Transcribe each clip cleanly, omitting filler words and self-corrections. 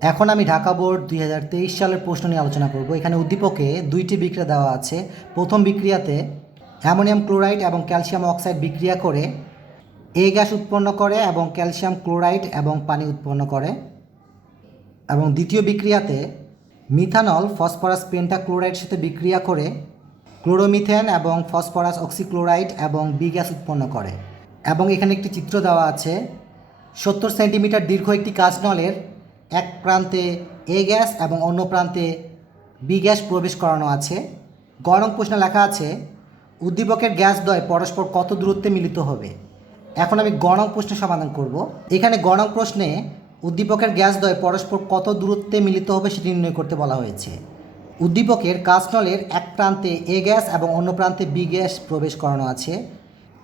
এখন আমি ঢাকা বোর্ড 2023 সালের প্রশ্ন নিয়ে আলোচনা করব। এখানে উদ্দীপকে দুইটি বিক্রিয়া দেওয়া আছে। প্রথম বিক্রিয়াতে অ্যামোনিয়াম ক্লোরাইড এবং ক্যালসিয়াম অক্সাইড বিক্রিয়া করে এ গ্যাস উৎপন্ন করে এবং ক্যালসিয়াম ক্লোরাইড এবং পানি উৎপন্ন করে। এবং দ্বিতীয় বিক্রিয়াতে মিথানল ফসফরাস পেন্টাক্লোরাইডের সাথে বিক্রিয়া করে ক্লোরোমিথেন এবং ফসফরাস অক্সিক্লোরাইড এবং বি গ্যাস উৎপন্ন করে। এবং এখানে একটি চিত্র দেওয়া আছে। 70 সেন্টিমিটার দীর্ঘ একটি কাঁচ নলের এক প্রান্তে এ গ্যাস এবং অন্য প্রান্তে বি গ্যাস প্রবেশ করানো আছে। গ নং প্রশ্নে লেখা আছে উদ্দীপকের গ্যাসদ্বয় পরস্পর কত দূরত্বে মিলিত হবে। এখন আমি গ নং প্রশ্নের সমাধান করব। এখানে গ নং প্রশ্নে উদ্দীপকের গ্যাসদ্বয় পরস্পর কত দূরত্বে মিলিত হবে সেটি নির্ণয় করতে বলা হয়েছে। উদ্দীপকের কাঁচ নলের এক প্রান্তে এ গ্যাস এবং অন্য প্রান্তে বি গ্যাস প্রবেশ করানো আছে,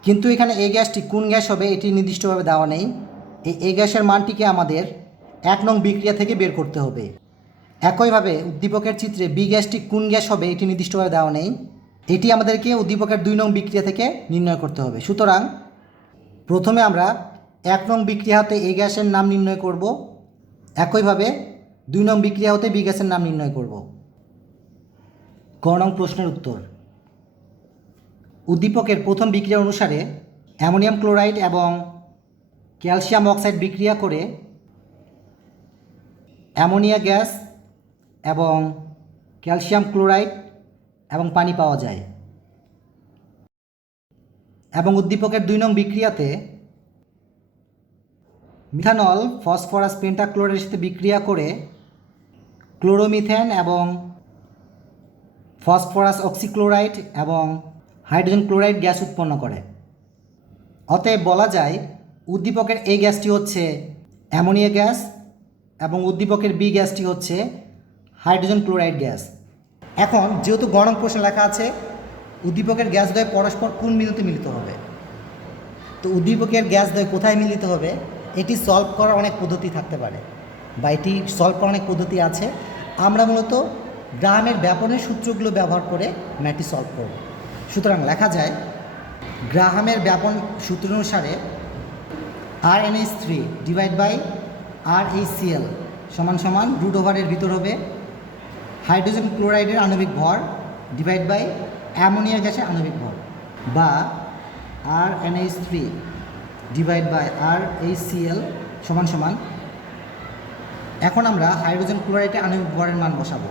কিন্তু এখানে এ গ্যাসটি কোন গ্যাস হবে এটি নির্দিষ্টভাবে দেওয়া নেই। এই এ গ্যাসের মানটিকে আমাদের 1 নং বিক্রিয়া থেকে বের করতে হবে। একইভাবে উদ্দীপকের চিত্রে বি গ্যাসটি কোন গ্যাস হবে এটি নির্দিষ্টভাবে দেওয়া নেই। এটি আমাদেরকে উদ্দীপকের 2 নং বিক্রিয়া থেকে নির্ণয় করতে হবে। সুতরাং প্রথমে আমরা 1 নং বিক্রিয়া হতে এ গ্যাসের নাম নির্ণয় করব, একইভাবে 2 নং বিক্রিয়া হতে বি গ্যাসের নাম নির্ণয় করব। গ নং প্রশ্নের উত্তর। উদ্দীপকের প্রথম বিক্রিয়া অনুসারে অ্যামোনিয়াম ক্লোরাইড এবং ক্যালসিয়াম অক্সাইড বিক্রিয়া করে অ্যামোনিয়া গ্যাস এবং ক্যালসিয়াম ক্লোরাইড এবং পানি পাওয়া যায়। এবং উদ্দীপকের 2 নং বিক্রিয়াতে মিথানল ফসফরাস পেন্টাক্লোরাইডের সাথে বিক্রিয়া করে ক্লোরোমিথেন এবং ফসফরাস অক্সিক্লোরাইড এবং হাইড্রোজেন ক্লোরাইড গ্যাস উৎপন্ন করে। অতএব বলা যায় উদ্দীপকের এই গ্যাসটি হচ্ছে অ্যামোনিয়া গ্যাস এবং উদ্দীপকের বি গ্যাসটি হচ্ছে হাইড্রোজেন ক্লোরাইড গ্যাস। এখন যেহেতু গ নং প্রশ্নে লেখা আছে উদ্দীপকের গ্যাসদ্বয় পরস্পর কোন বিন্দুতে মিলিত হবে, তো উদ্দীপকের গ্যাসদ্বয় কোথায় মিলিত হবে এটি সলভ করার অনেক পদ্ধতি থাকতে পারে, বা এটি সলভ করার অনেক পদ্ধতি আছে। আমরা মূলত গ্রাহামের ব্যাপনের সূত্রগুলো ব্যবহার করে ম্যাথটি সলভ করব। সুতরাং লেখা যায় গ্রাহামের ব্যাপন সূত্র অনুসারে RnH3 ডিভাইড বাই RaCl সমান সমান রুট ওভারের ভিতর হবে হাইড্রোজেন ক্লোরাইডের আণবিক ভর ডিভাইড বাই অ্যামোনিয়া গ্যাসের আণবিক ভর, বা RnH3 ডিভাইড বাই RaCl সমান সমান। এখন আমরা হাইড্রোজেন ক্লোরাইডের আণবিক ভরের মান বসাবো।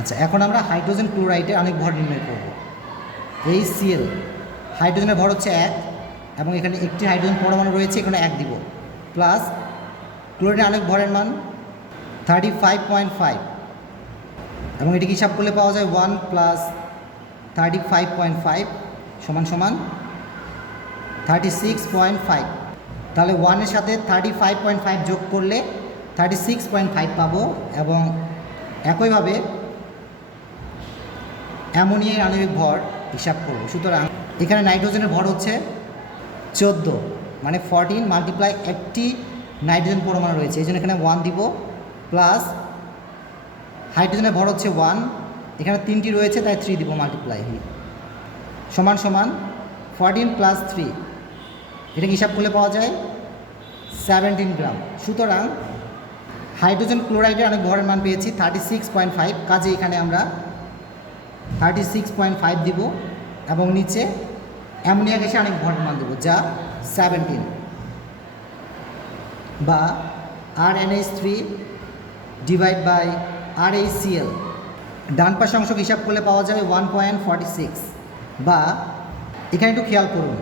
আচ্ছা, এখন আমরা হাইড্রোজেন ক্লোরাইডের আণবিক ভর নির্ণয় করব। HCl হাইড্রোজেনের ভর হচ্ছে 1 এবং এখানে একটি হাইড্রোজেন পরমাণু রয়েছে, এখানে 1 দিব, প্লাস ক্লোরিনের আণবিক ভরের মান 35.5 এবং এটিকে হিসাব করলে পাওয়া যায় 1 প্লাস 35.5 সমান সমান 36.5। তাহলে 1-এর সাথে 35.5 যোগ করলে 36.5 পাবো। এবং একইভাবে অ্যামোনিয়ার আণবিক ভর হিসাব করব। সুতরাং এখানে নাইট্রোজেনের ভর হচ্ছে 14, মানে 14 মাল্টিপ্লাই একটি নাইট্রোজেন পরমাণু রয়েছে, এই জন্য এখানে 1 দিব, প্লাস হাইড্রোজেনের ভর হচ্ছে 1, এখানে 3টি রয়েছে তাই 3 দিব মাল্টিপ্লাই সমান সমান 14 প্লাস 3, এটাকে হিসাব করলে পাওয়া যায় 17 গ্রাম। সুতরাং হাইড্রোজেন ক্লোরাইডের অনেক ভরের মান পেয়েছি 36.5, কাজে এখানে আমরা 36.5 দিব এবং নিচে অ্যামোনিয়া গ্যাসে অনেক ভরের মান দেবো যা 17, বা RnH3 ডিভাইড বাই RaCl ডান পাশে অংশ হিসাব করলে পাওয়া যাবে 1.46, বা এখানে একটু খেয়াল করুন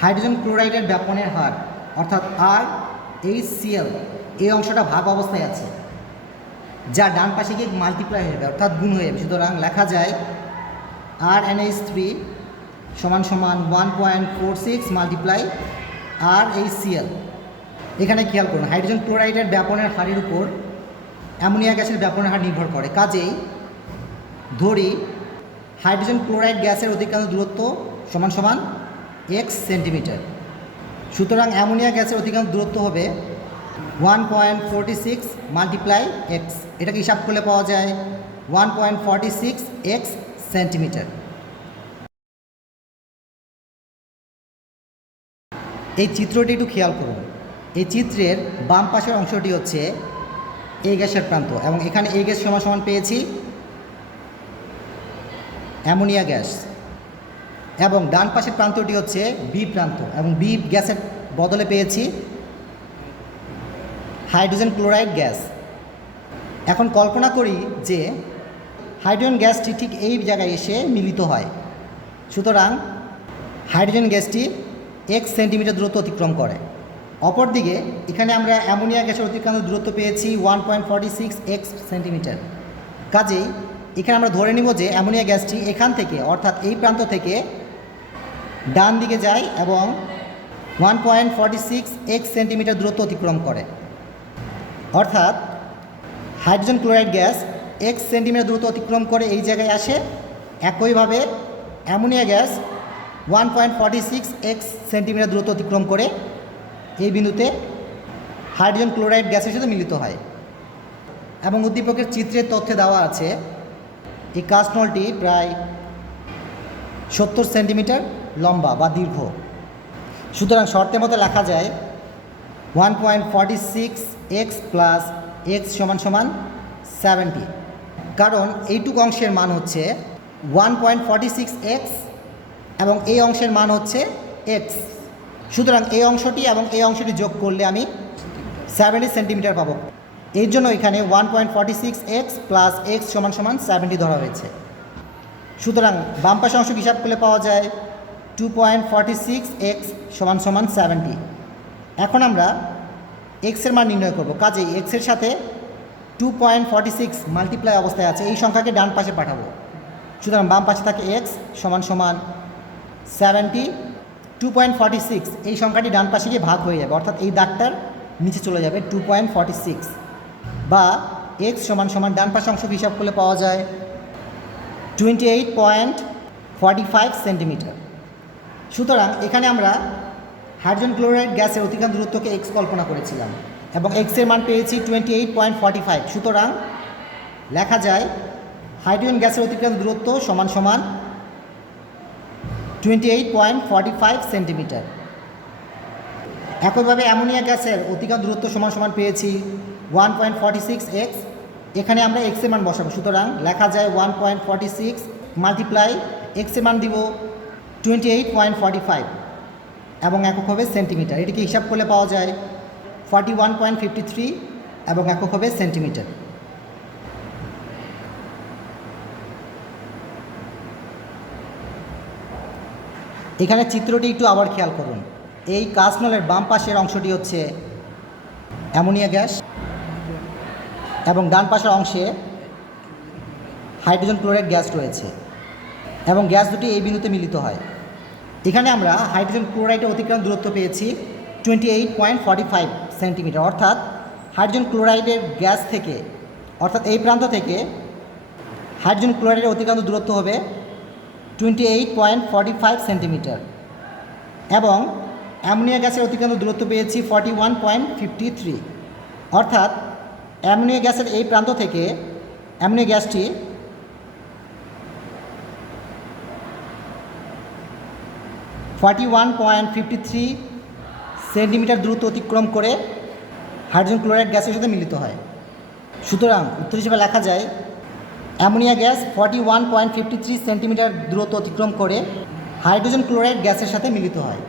হাইড্রোজেন ক্লোরাইডের ব্যাপনের হার অর্থাৎ RaCl এই অংশটা ভাগ অবস্থায় আছে, যা ডান পাশে গিয়ে মাল্টিপ্লাই হয়ে যাবে অর্থাৎ গুণ হয়ে যাবে। সুতরাং লেখা যায় RnH3 সমান সমান 1.46 মাল্টিপ্লাই RaCl। এখানে খেয়াল করুন হাইড্রোজেন ক্লোরাইডের ব্যাপনের হারের উপর অ্যামোনিয়া গ্যাসের ব্যাপনের হার নির্ভর করে, কাজেই ধরি হাইড্রোজেন ক্লোরাইড গ্যাসের অধিকাংশ দূরত্ব সমান সমান x সেন্টিমিটার। সুতরাং অ্যামোনিয়া গ্যাসের অধিকাংশ দূরত্ব হবে 1.46 মাল্টিপ্লাই x, এটাকে হিসাব করলে পাওয়া যায় 1.46 x সেন্টিমিটার। এই চিত্রটি একটু খেয়াল করুন, এই চিত্রের বাম পাশের অংশটি হচ্ছে এ গ্যাসের প্রান্ত, এবং এখানে এ গ্যাস সমান সমান পেয়েছি অ্যামোনিয়া গ্যাস, এবং ডান পাশের প্রান্তটি হচ্ছে বি প্রান্ত, এবং বি গ্যাসের বদলে পেয়েছি হাইড্রোজেন ক্লোরাইড গ্যাস। এখন কল্পনা করি যে হাইড্রোজেন গ্যাসটি ঠিক এই জায়গায় এসে মিলিত হয়। সুতরাং হাইড্রোজেন গ্যাসটি এক্স সেন্টিমিটার দূরত্ব অতিক্রম করে। অপরদিকে এখানে আমরা অ্যামোনিয়া গ্যাসের অতিক্রান্ত দূরত্ব পেয়েছি 1.46 এক্স সেন্টিমিটার। কাজেই এখানে আমরা ধরে নিব যে অ্যামোনিয়া গ্যাসটি এখান থেকে, অর্থাৎ এই প্রান্ত থেকে ডান দিকে যায় এবং 1.46 এক্স সেন্টিমিটার দূরত্ব অতিক্রম করে। অর্থাৎ hydrogen chloride gas x centimetre দূরত্ব অতিক্রম করে এই জায়গায় আসে। একইভাবে অ্যামোনিয়া গ্যাস 1.46 এক্স সেন্টিমিটার দূরত্ব অতিক্রম করে এই বিন্দুতে হাইড্রোজেন ক্লোরাইড গ্যাসের সাথে মিলিত হয়। এবং উদ্দীপকের চিত্রের তথ্যে দেওয়া আছে এই কাস্টনলটি প্রায় 70 সেন্টিমিটার লম্বা বা দীর্ঘ। সুতরাং শর্তের মতো লেখা যায় 1.46 এক্স প্লাস এক্স সমান সমান 70, কারণ এইটুকু অংশের মান হচ্ছে 1.46 এক্স এবং এই অংশের মান হচ্ছে এক্স। সুতরাং এই অংশটি এবং এই অংশটি যোগ করলে আমি 70 সেন্টিমিটার পাবো। এর জন্য এখানে 1.46 এক্স প্লাস এক্স সমান সমান 70 ধরা হয়েছে। সুতরাং বাম পাশে অংশ হিসাব করলে পাওয়া যায় 2.46 এক্স সমান সমান 70। এখন আমরা এক্সের মান নির্ণয় করব। কাজেই এক্সের সাথে 2.46 মাল্টিপ্লাই অবস্থায় আছে, এই সংখ্যাকে ডান পাশে পাঠাবো। সুতরাং বাম পাশে থাকে এক্স সমান সমান 70, 2.46 এই সংখ্যাটি ডান পাশে গিয়ে ভাগ হয়ে যাবে, অর্থাৎ এই দাগটার নিচে চলে যাবে 2.46, বা এক্স সমান সমান ডান পাশে অংশ হিসাব করলে পাওয়া যায় 28.45 সেন্টিমিটার। সুতরাং এখানে আমরা হাইড্রোজেন ক্লোরাইড গ্যাসের অতিক্রান্ত দূরত্বকে এক্স কল্পনা করেছিলাম এবং এক্সের মান পেয়েছি 28.45। সুতরাং লেখা যায় হাইড্রোজেন গ্যাসের অতিক্রান্ত দূরত্ব সমান সমান 28.45 সেন্টিমিটার। একইভাবে অ্যামোনিয়া গ্যাসের অতিক্রান্ত দূরত্ব সমান সমান পেয়েছি 1.46 এক্স। এখানে আমরা এক্সের মান বসাবো। সুতরাং লেখা যায় 1.46 মাল্টিপ্লাই এক্সের মান দিব 28.45 এবং একক হবে সেন্টিমিটার। এটিকে হিসাব করলে পাওয়া যায় 41.53 এবং একক হবে সেন্টিমিটার। এখানে চিত্রটি একটু আবার খেয়াল করুন। এই কাস্টনলের বাম পাশের অংশটি হচ্ছে অ্যামোনিয়া গ্যাস এবং ডান পাশের অংশে হাইড্রোজেন ক্লোরাইড গ্যাস রয়েছে এবং গ্যাস দুটি এই বিন্দুতে মিলিত হয়। এখানে আমরা হাইড্রোজেন ক্লোরাইডের অতিক্রান্ত দূরত্ব পেয়েছি 28.45 সেন্টিমিটার, অর্থাৎ হাইড্রোজেন ক্লোরাইডের গ্যাস থেকে, অর্থাৎ এই প্রান্ত থেকে হাইড্রোজেন ক্লোরাইডের অতিক্রান্ত দূরত্ব হবে 28.45 সেন্টিমিটার এবং অ্যামোনিয়া গ্যাসের অতিক্রান্ত দূরত্ব পেয়েছি 41.53, অর্থাৎ অ্যামোনিয়া গ্যাসের এই প্রান্ত থেকে অ্যামোনিয়া গ্যাসটি 41.53 সেন্টিমিটার দূরত্ব অতিক্রম করে হাইড্রোজেন ক্লোরাইড গ্যাসের সাথে মিলিত হয়। সুতরাং উত্তর হিসেবে লেখা যায় অ্যামোনিয়া গ্যাস 41.53 সেন্টিমিটার দূরত্ব অতিক্রম করে হাইড্রোজেন ক্লোরাইড গ্যাসের সাথে মিলিত হয়।